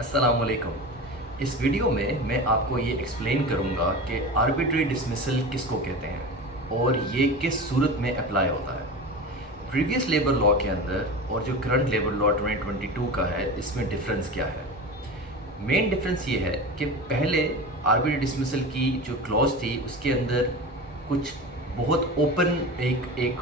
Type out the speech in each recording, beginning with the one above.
अस्सलाम वालेकुम। इस वीडियो में मैं आपको ये एक्सप्लेन करूँगा कि आर्बिट्री डिसमिसल किसको कहते हैं और ये किस सूरत में अप्लाई होता है। प्रीवियस लेबर लॉ के अंदर और जो करंट लेबर लॉ 2022 का है, इसमें डिफरेंस क्या है। मेन डिफरेंस ये है कि पहले आर्बिट्री डिसमिसल की जो क्लॉज थी उसके अंदर कुछ बहुत ओपन एक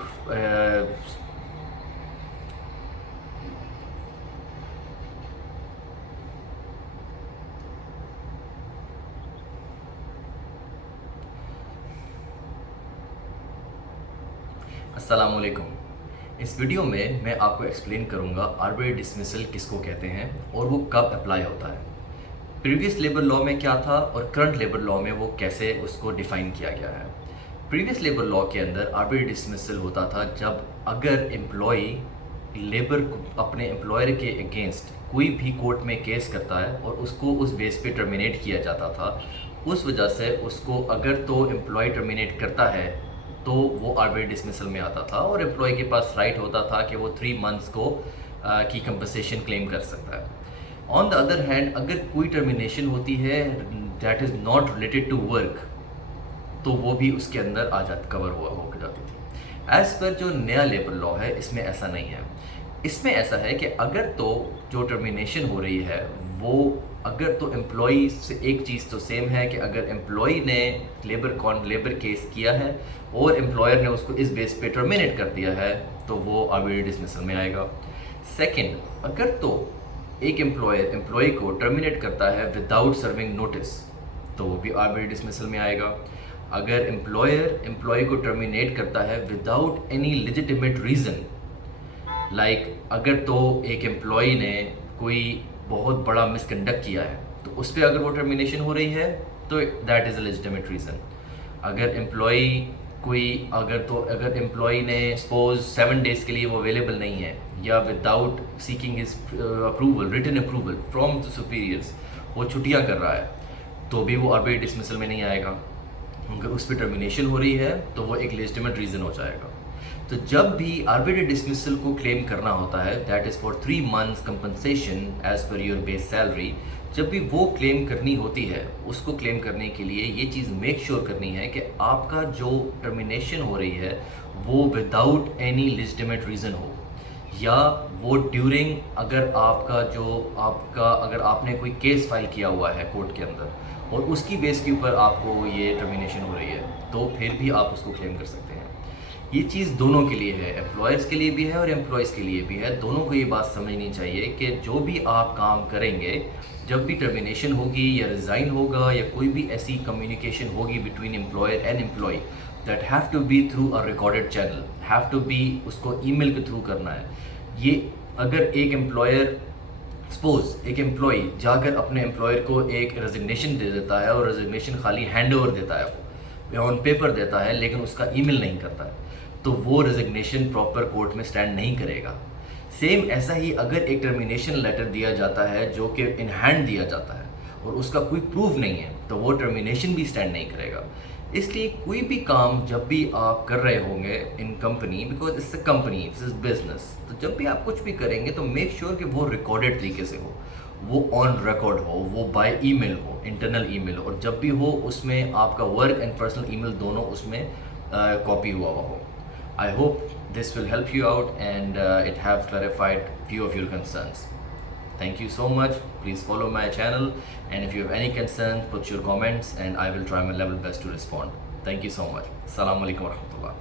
अस्सलाम वालेकुम। इस वीडियो में मैं आपको एक्सप्लेन करूंगा आर्बिट्री डिसमिसल किसको कहते हैं और वो कब अप्लाई होता है, प्रीवियस लेबर लॉ में क्या था और करंट लेबर लॉ में वो कैसे उसको डिफ़ाइन किया गया है। प्रीवियस लेबर लॉ के अंदर आर्बिट्री डिसमिसल होता था जब अगर एम्प्लॉई लेबर अपने एम्प्लॉयर के अगेंस्ट कोई भी कोर्ट में केस करता है और उसको उस बेस पे टर्मिनेट किया जाता था। उस वजह से उसको अगर तो एम्प्लॉय टर्मिनेट करता है तो वो आर्बिट्री डिसमिसल में आता था और एम्प्लॉय के पास राइट होता था कि वो 3 मंथ्स को की कंपनसेशन क्लेम कर सकता है। ऑन द अदर हैंड अगर कोई टर्मिनेशन होती है that is not related to work तो वो भी उसके अंदर कवर हो जाती थी। एज़ पर जो नया लेबर लॉ है इसमें ऐसा नहीं है। इसमें ऐसा है कि अगर तो जो टर्मिनेशन हो रही है वो अगर तो एम्प्लॉई से एक चीज़ तो सेम है कि अगर एम्प्लॉई ने लेबर केस किया है और एम्प्लॉयर ने उसको इस बेस पे टर्मिनेट कर दिया है तो वो आर्बिट्री डिसमिसल में आएगा। सेकंड, अगर तो एक एम्प्लॉयर एम्प्लॉई को टर्मिनेट करता है विदाउट सर्विंग नोटिस तो वो भी आर्बिट्री डिसमिसल में आएगा। अगर एम्प्लॉयर एम्प्लॉई को टर्मिनेट करता है without any legitimate reason, like अगर तो एक एम्प्लॉई ने कोई बहुत बड़ा मिसकंडक्ट किया है तो उस पर अगर वो टर्मिनेशन हो रही है तो that is a legitimate reason. अगर एम्प्लॉई ने सपोज 7 डेज़ के लिए वो अवेलेबल नहीं है या without seeking his approval written approval from the superiors वो छुट्टियां कर रहा है तो भी वो आर्बिट्री डिसमिसल में नहीं आएगा। अगर उस पर टर्मिनेशन हो रही है तो वो एक लेजिटिमेट रीज़न हो जाएगा। तो जब भी आर्बिट्री डिसमिसल को क्लेम करना होता है that is for 3 months compensation as per your base salary, जब भी वो क्लेम करनी होती है उसको क्लेम करने के लिए ये चीज़ मेक श्योर करनी है कि आपका जो टर्मिनेशन हो रही है वो विदाउट एनी लेजिटिमेट रीज़न हो या वो ड्यूरिंग अगर आपने कोई केस फाइल किया हुआ है कोर्ट के अंदर और उसकी बेस के ऊपर आपको ये टर्मिनेशन हो रही है तो फिर भी आप उसको क्लेम कर सकते हैं। ये चीज़ दोनों के लिए है, एम्प्लॉयर्स के लिए भी है और एम्प्लॉयज़ के लिए भी है। दोनों को ये बात समझनी चाहिए कि जो भी आप काम करेंगे, जब भी टर्मिनेशन होगी या रिज़ाइन होगा या कोई भी ऐसी कम्युनिकेशन होगी between employer and employee, that have to be through a recorded channel, have to be उसको ईमेल के थ्रू करना है। ये अगर एक एम्प्लॉय जाकर अपने एम्प्लॉयर को एक रेजिग्नेशन दे देता है और रेजिग्नेशन खाली हैंड ओवर देता है वो ऑन पेपर देता है लेकिन उसका ईमेल नहीं करता है तो वो रेजिग्नेशन प्रॉपर कोर्ट में स्टैंड नहीं करेगा। सेम ऐसा ही अगर एक टर्मिनेशन लेटर दिया जाता है जो कि इन हैंड दिया जाता है और उसका कोई प्रूफ नहीं है तो वो टर्मिनेशन भी स्टैंड नहीं करेगा। इसलिए कोई भी काम जब भी आप कर रहे होंगे in company, because it's a company, this is business, तो जब भी आप कुछ भी करेंगे तो मेक श्योर कि वो रिकॉर्डेड तरीके से हो, वो ऑन रिकॉर्ड हो, वो बाय ईमेल हो, इंटरनल ईमेल हो, और जब भी हो उसमें आपका वर्क एंड पर्सनल ईमेल दोनों उसमें कॉपी हुआ हो। I hope this will help you out and it have clarified few of your concerns. Thank you so much. Please follow my channel and if you have any concerns, put your comments and I will try my level best to respond. Thank you so much. Assalamu alaikum warahmatullah.